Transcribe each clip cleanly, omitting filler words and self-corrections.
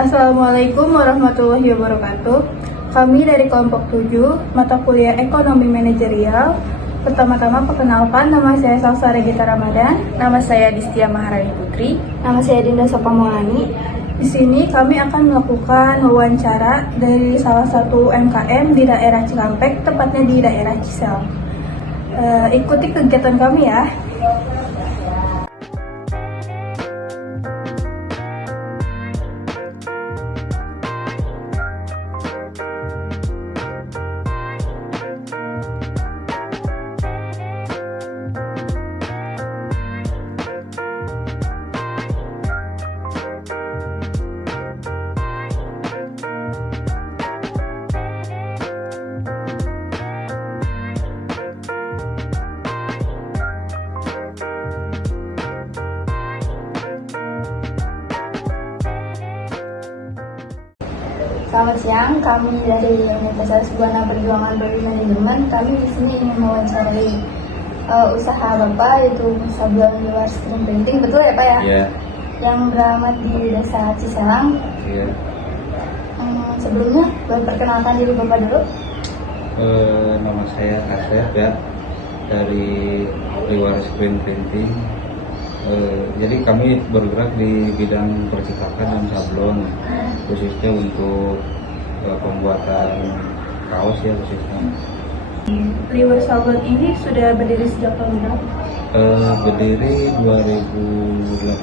Assalamualaikum warahmatullahi wabarakatuh. Kami dari kelompok 7, mata kuliah Ekonomi Manajerial. Pertama-tama perkenalkan, nama saya Salsa Regita Ramadan. Nama saya Distia Maharani Putri. Nama saya Dinda Sopamuani. Di sini kami akan melakukan wawancara dari salah satu UMKM di daerah Cikampek, tepatnya di daerah Cisel. Ikuti kegiatan kami ya. Selamat siang, kami dari Universitas Buana Perjuangan Prodi Manajemen. Kami di sini ingin mewawancarai usaha Bapak, yaitu sablon luar screen printing, betul ya Pak ya? Iya. Yang beralamat di Desa Ciselang. Iya. Sebelumnya, boleh perkenalkan diri Bapak dulu? Nama saya Asep ya, dari luar screen printing. Jadi kami bergerak di bidang percetakan dan sablon, khususnya untuk pembuatan kaos ya khususnya. Liwar Sablon ini sudah berdiri sejak tahun berapa? Berdiri 2018.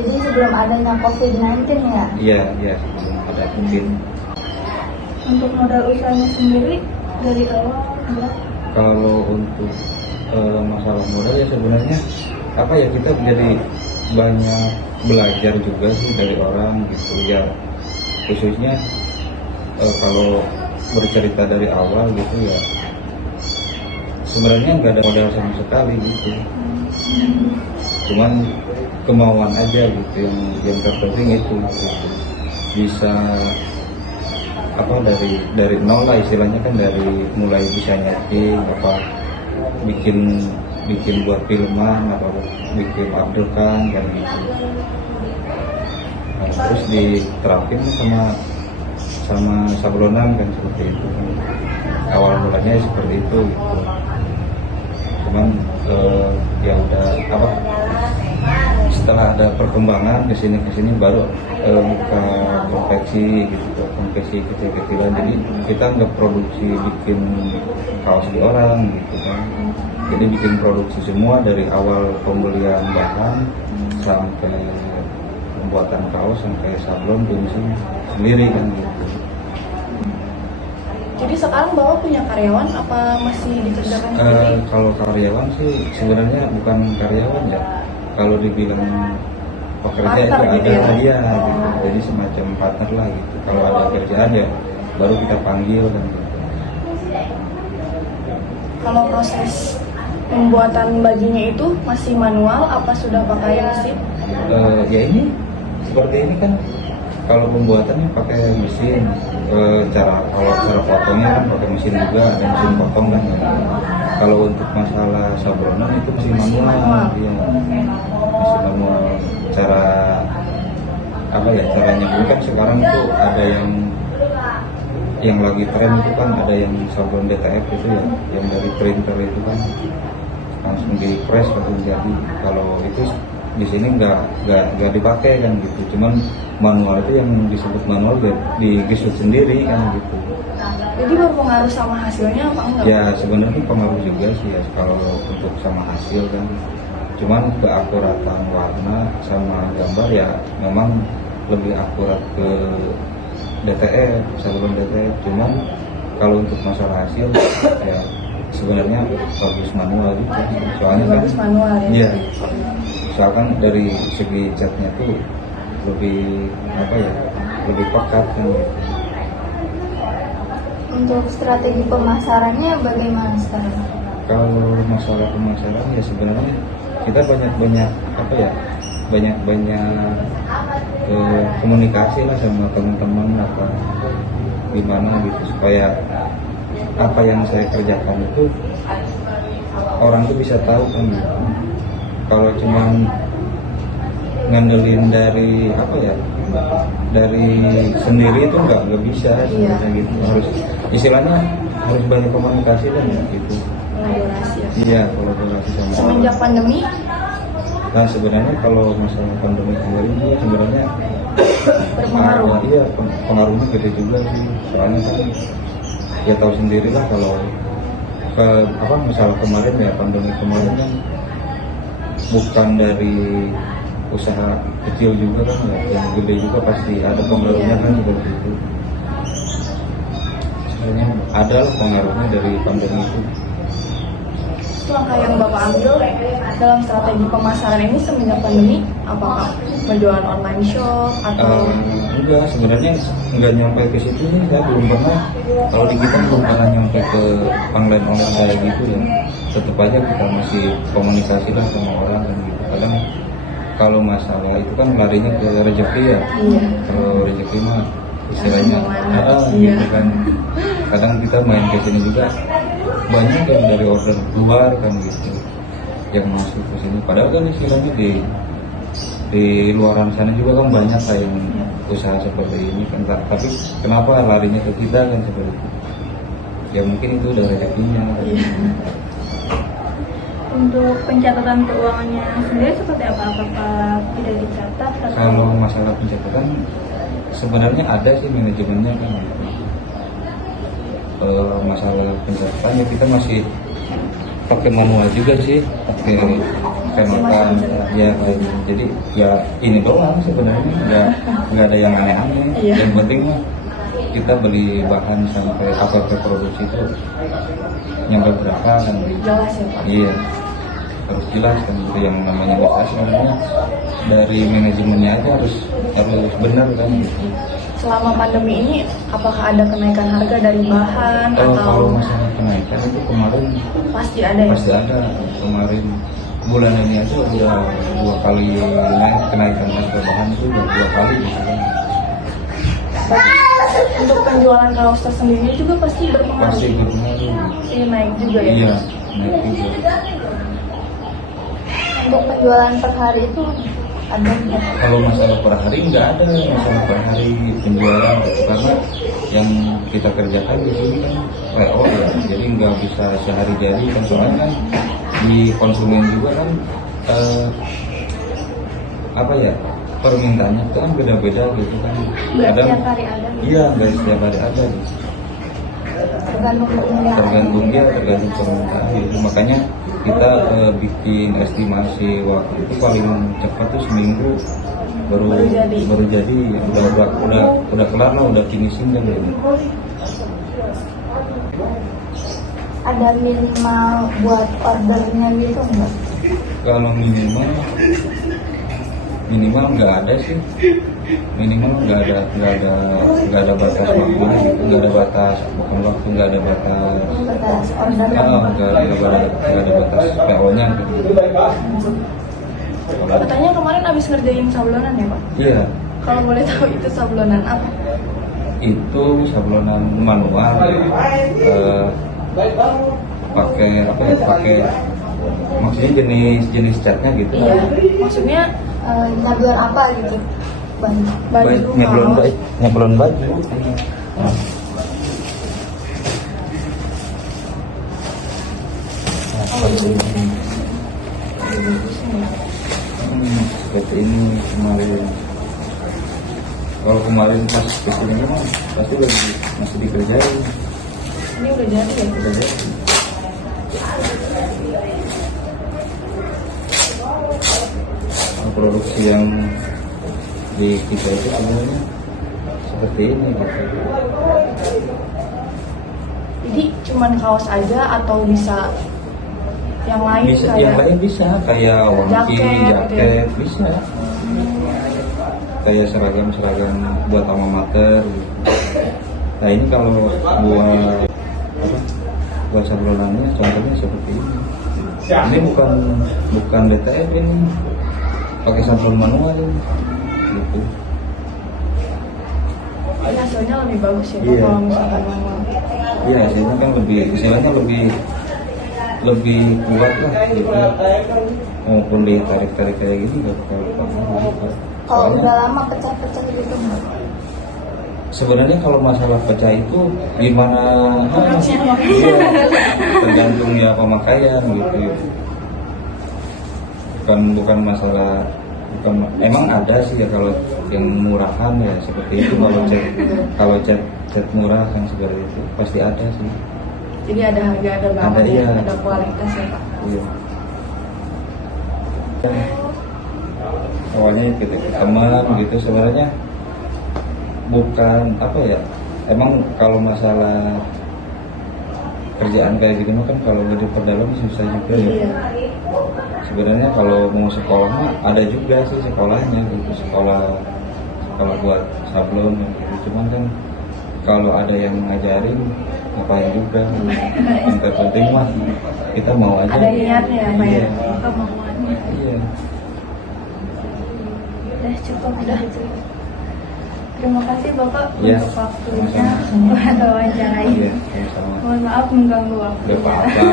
Jadi sebelum adanya COVID-19 ya? Iya, sebelum ada COVID. Untuk modal usahanya sendiri dari awal berapa? Kalau untuk masalah modal ya sebenarnya kita jadi banyak belajar juga sih dari orang gitu ya, khususnya kalau bercerita dari awal gitu ya, sebenarnya nggak ada modal sama sekali gitu, cuman kemauan aja gitu yang terpenting itu gitu. Bisa dari nol lah istilahnya, kan dari mulai bisa nyeting bikin buat filman bikin uploadan kan gitu. Nah, terus diterapin sama sablonan kan seperti itu kan. Awal mulanya seperti itu gitu. Cuman ya udah setelah ada perkembangan kesini baru buka konveksi gitu, konveksi kecil-kecilan. Jadi kita nggak produksi bikin kaos di orang gitu kan, jadi bikin produksi semua dari awal pembelian bahan sampai pembuatan kaos sampai sablon finishing sendiri kan gitu. Jadi sekarang Bapak punya karyawan apa masih dikerjakan sendiri? Kalau karyawan sih sebenarnya bukan karyawan ya, kalau dibilang pekerja itu partner gitu ada ya? gitu. Jadi semacam partner lah gitu. Kalau ada kerjaan ya baru kita panggil dan gitu. Kalau proses pembuatan bajunya itu masih manual apa sudah pakai mesin? Ya ini seperti ini kan, kalau pembuatannya pakai mesin, kalau cara potongnya kan pakai mesin juga, ada mesin potong kan. Kalau untuk masalah sablonan itu masih manual. Iya. Masih manual. Caranya ini kan sekarang itu ada yang lagi tren itu kan, ada yang sablon DTF itu ya, yang dari printer itu kan langsung di press atau jadi. Kalau itu di sini nggak dipakai kan gitu, cuman manual itu yang disebut manual digesut sendiri kan gitu. Jadi berpengaruh sama hasilnya apa enggak? Ya sebenarnya pengaruh juga sih ya kalau untuk sama hasil kan, cuman keakuratan warna sama gambar ya memang lebih akurat ke DTF, sablon DTF. Cuman kalau untuk masalah hasil ya sebenarnya bagus manual gitu, soalnya bagus kan manual ya? Iya, misalkan dari segi catnya tuh lebih lebih pekat kan gitu. Untuk strategi pemasarannya bagaimana sekarang? Kalau masalah pemasaran ya sebenarnya kita banyak komunikasi lah sama teman-teman gimana gitu, supaya apa yang saya kerjakan itu orang tuh bisa tahu kan gitu. Kalau cuman ngandelin dari apa ya, dari sendiri itu nggak bisa sebenarnya gitu. Harus istilahnya harus banyak komunikasi dan gitu. Kolaborasi ya. Iya, kolaborasi sama orang. Semenjak pandemi, Nah sebenarnya kalau masalah pandemi kemarin ini sebenarnya berpengaruh. Iya, pengaruhnya gede juga sih. Soalnya kan ya tahu sendiri lah kalau masalah kemarin ya, pandemi kemarin kan bukan dari usaha kecil juga kan ya, yang gede juga pasti ada pengaruhnya kan seperti itu. Sebenarnya ada lah pengaruhnya dari pandemi itu. Langkah yang Bapak ambil dalam strategi pemasaran ini semenjak pandemi, apakah penjualan online shop atau Enggak, sebenarnya nggak nyampe ke situ nih, saya belum pernah. Kalau di kita belum pernah nyampe ke online kayak gitu ya. Tetap aja kita masih komunikasi lah sama orang dan gitu. Kadang kalau masalah itu kan larinya ke rezeki ya. Iya. Kalau rezeki mah istilahnya Iya. gitu kan. Kadang kita main ke sini juga banyak yang dari order luar kan gitu yang masuk ke sini. Padahal kan istilahnya di luaran sana juga kan banyak kayak yang usaha seperti ini kan, tapi kenapa larinya ke kita kan seperti itu? Ya mungkin itu udah rezekinya. Untuk pencatatan keuangannya sendiri seperti apa? Apakah tidak dicatat atau Kalau masalah pencatatan sebenarnya ada sih manajemennya kan. Masalah pencatatannya kita masih pakai manual juga sih, pakai makan ya kayak gitu. Jadi ya ini doang sebenarnya, nggak ada yang aneh-aneh. Iya. Yang penting mah kita beli bahan sampai apa produksi itu nyampe berapa kan gitu. jelas ya Pak? Iya, harus jelas kan itu yang namanya usaha sebenarnya dari manajemennya aja harus benar kan gitu. Selama pandemi ini, apakah ada kenaikan harga dari bahan Kalau atau masalah kenaikan itu kemarin pasti ada ya? pasti ada. Kemarin bulan ini aja udah 2 kali naik kenaikan harga bahan itu udah 2 kali gitu kan. Untuk penjualan kaos tersendiri juga pasti berpengaruh. Pasti berpengaruh. Ini naik juga ya? Iya, naik juga. Untuk penjualan per hari itu ada nggak? Kalau masalah per hari nggak ada masalah per hari penjualan gitu. Karena yang kita kerjakan di sini kan PO ya, jadi nggak bisa sehari jadi kan, soalnya kan di konsumen juga kan apa ya, permintaannya itu kan beda-beda gitu kan. Nggak tiap hari ada? Iya, nggak setiap hari ada gitu. Tergantung permintaan. tergantung permintaan gitu. Makanya kita bikin estimasi waktu itu paling cepat tuh seminggu baru jadi. Udah kelar lah, udah finishing kan gitu. Ada minimal buat ordernya gitu nggak? Kalau minimal nggak ada sih, minimal nggak ada batas waktunya gitu, nggak ada batas, bukan waktu, nggak ada batas, Batas order. nggak ada batas PO-nya gitu. Katanya kemarin habis ngerjain sablonan ya Pak? Iya, Kalau boleh tahu itu sablonan apa? itu sablonan manual, pakai apa ya, maksudnya jenis catnya gitu. Iya, maksudnya Nyablon apa gitu? baju nyablon baju. Seperti ini kemarin. Kalau kemarin pas kesini mah pasti masih dikerjain. Ini udah jadi ya? Udah jadi. Produksi yang di kita itu sebenarnya seperti ini gitu. Jadi cuman kaos aja atau bisa yang lain Bisa, kayak yang lain bisa kayak wangki, jaket, bisa. Kayak seragam buat alma mater gitu. Nah ini kalau buat sablonannya contohnya seperti ini. Ini bukan DTF ini, pakai sablon manual ini. Gitu. Ini hasilnya lebih bagus ya Pak, Iya. kalau misalkan manual. Iya, hasilnya kan lebih, istilahnya lebih kuat lah gitu, maupun ditarik-tarik kayak gini nggak bakal Kalau soalnya udah lama pecah-pecah gitu nggak? sebenarnya kalau masalah pecah itu gimana, iya, tergantung ya pemakaian gitu, bukan masalah, emang ada sih ya kalau yang murahan ya seperti itu, kalau cat murah kan seperti itu pasti ada sih. Jadi ada harga, ada bahan, iya. ada kualitas ya Pak. Iya. Awalnya kita teman gitu sebenarnya bukan apa ya, emang kalau masalah kerjaan kayak gitu kan kalau nggak diperdalam susah juga ya. Iya. Sebenarnya kalau mau sekolah mah ada juga sih sekolahnya gitu, sekolah buat sablon gitu. Cuman kan kalau ada yang ngajarin ngapain juga, yang terpenting mah kita mau aja. Ada niatnya ya Pak ya. Iya. Kemauannya. Iya. Udah cukup udah. Terima kasih Bapak Iya. untuk waktunya buat wawancara Iya, ini. sama-sama. Mohon maaf mengganggu Gak waktunya. apa-apa.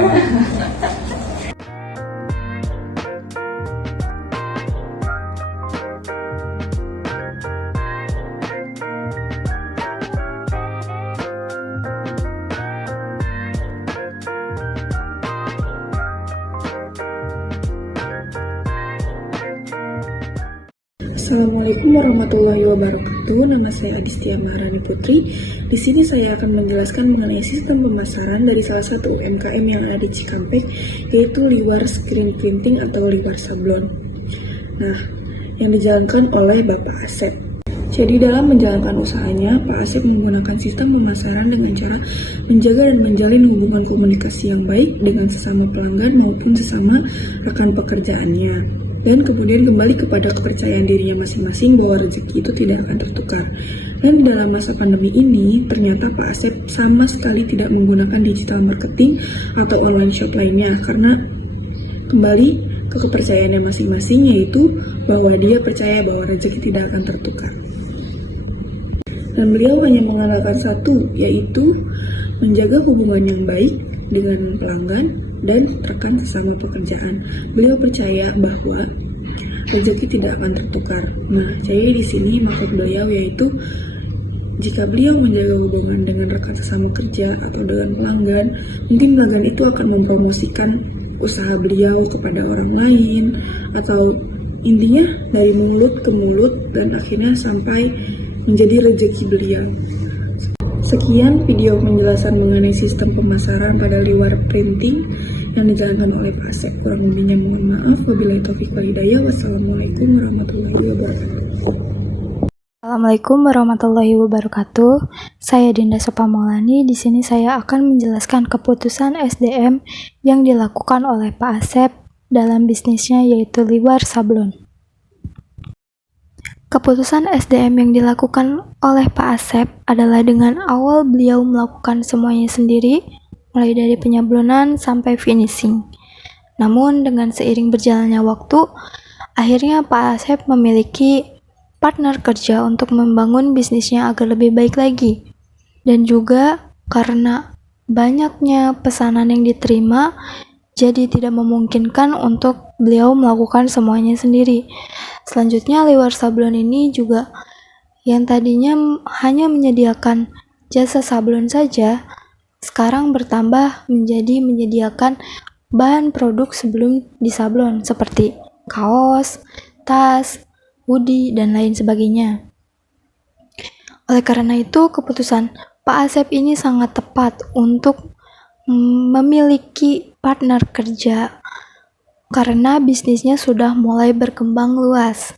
Assalamualaikum warahmatullahi wabarakatuh. Nama saya Adistia Maharani Putri. Di sini saya akan menjelaskan mengenai sistem pemasaran dari salah satu UMKM yang ada di Cikampek, yaitu Liwar Screen Printing atau Liwar Sablon. Nah, yang dijalankan oleh Bapak Asep. Jadi dalam menjalankan usahanya, Pak Asep menggunakan sistem pemasaran dengan cara menjaga dan menjalin hubungan komunikasi yang baik dengan sesama pelanggan maupun sesama rekan pekerjaannya. Dan kemudian kembali kepada kepercayaan dirinya masing-masing bahwa rezeki itu tidak akan tertukar. Dan di dalam masa pandemi ini, ternyata Pak Asep sama sekali tidak menggunakan digital marketing atau online shop lainnya, karena kembali ke kepercayaannya masing-masing, yaitu bahwa dia percaya bahwa rezeki tidak akan tertukar. Dan beliau hanya mengandalkan satu, yaitu menjaga hubungan yang baik dengan pelanggan dan rekan sesama pekerjaan. Beliau percaya bahwa rezeki tidak akan tertukar. Nah, jadi di sini maksud beliau yaitu jika beliau menjaga hubungan dengan rekan sesama kerja atau dengan pelanggan, mungkin pelanggan itu akan mempromosikan usaha beliau kepada orang lain, atau intinya dari mulut ke mulut dan akhirnya sampai menjadi rezeki beliau. Sekian video penjelasan mengenai sistem pemasaran pada Liwar Printing yang dijalankan oleh Pak Asep. Kurang lebihnya mohon maaf. Wabillahi taufiq wal hidayah. Wassalamualaikum warahmatullahi wabarakatuh. Assalamualaikum warahmatullahi wabarakatuh. Saya Dinda Sopa Maulani. Di sini saya akan menjelaskan keputusan SDM yang dilakukan oleh Pak Asep dalam bisnisnya, yaitu Liwar Sablon. Keputusan SDM yang dilakukan oleh Pak Asep adalah dengan awal beliau melakukan semuanya sendiri, mulai dari penyablonan sampai finishing. Namun dengan seiring berjalannya waktu, akhirnya Pak Asep memiliki partner kerja untuk membangun bisnisnya agar lebih baik lagi. Dan juga karena banyaknya pesanan yang diterima, jadi tidak memungkinkan untuk beliau melakukan semuanya sendiri. Selanjutnya, Liwar Sablon ini juga yang tadinya hanya menyediakan jasa sablon saja, sekarang bertambah menjadi menyediakan bahan produk sebelum disablon seperti kaos, tas, hoodie, dan lain sebagainya. Oleh karena itu, keputusan Pak Asep ini sangat tepat untuk memiliki partner kerja karena bisnisnya sudah mulai berkembang luas.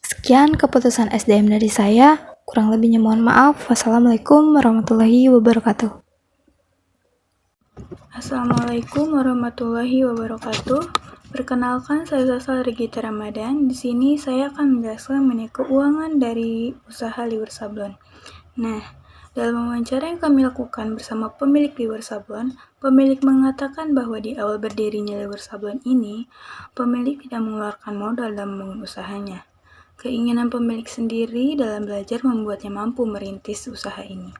Sekian keputusan SDM dari saya. Kurang lebihnya mohon maaf. Wassalamualaikum warahmatullahi wabarakatuh. Assalamualaikum warahmatullahi wabarakatuh. Perkenalkan, saya Sasa Regita Ramadan. Di sini saya akan menjelaskan mengenai keuangan dari usaha Liwar Sablon. Nah, dalam wawancara yang kami lakukan bersama pemilik Liwar Sablon, pemilik mengatakan bahwa di awal berdirinya Liwar Sablon ini, pemilik tidak mengeluarkan modal dalam membangun usahanya. Keinginan pemilik sendiri dalam belajar membuatnya mampu merintis usaha ini.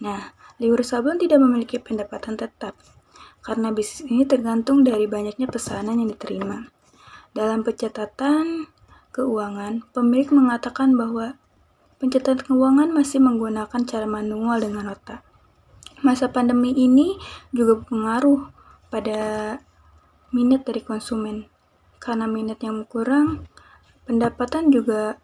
Nah, Liwar Sablon tidak memiliki pendapatan tetap. karena bisnis ini tergantung dari banyaknya pesanan yang diterima. Dalam pencatatan keuangan, pemilik mengatakan bahwa pencatatan keuangan masih menggunakan cara manual dengan nota. Masa pandemi ini juga berpengaruh pada minat dari konsumen. Karena minat yang kurang, pendapatan juga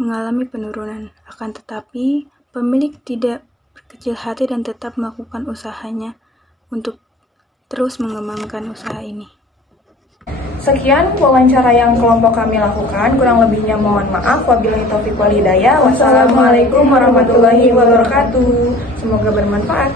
mengalami penurunan. Akan tetapi, pemilik tidak berkecil hati dan tetap melakukan usahanya untuk terus mengembangkan usaha ini. Sekian wawancara yang kelompok kami lakukan. Kurang lebihnya mohon maaf. Wabillahi taufiq wal hidayah. Wassalamualaikum warahmatullahi wabarakatuh. Semoga bermanfaat.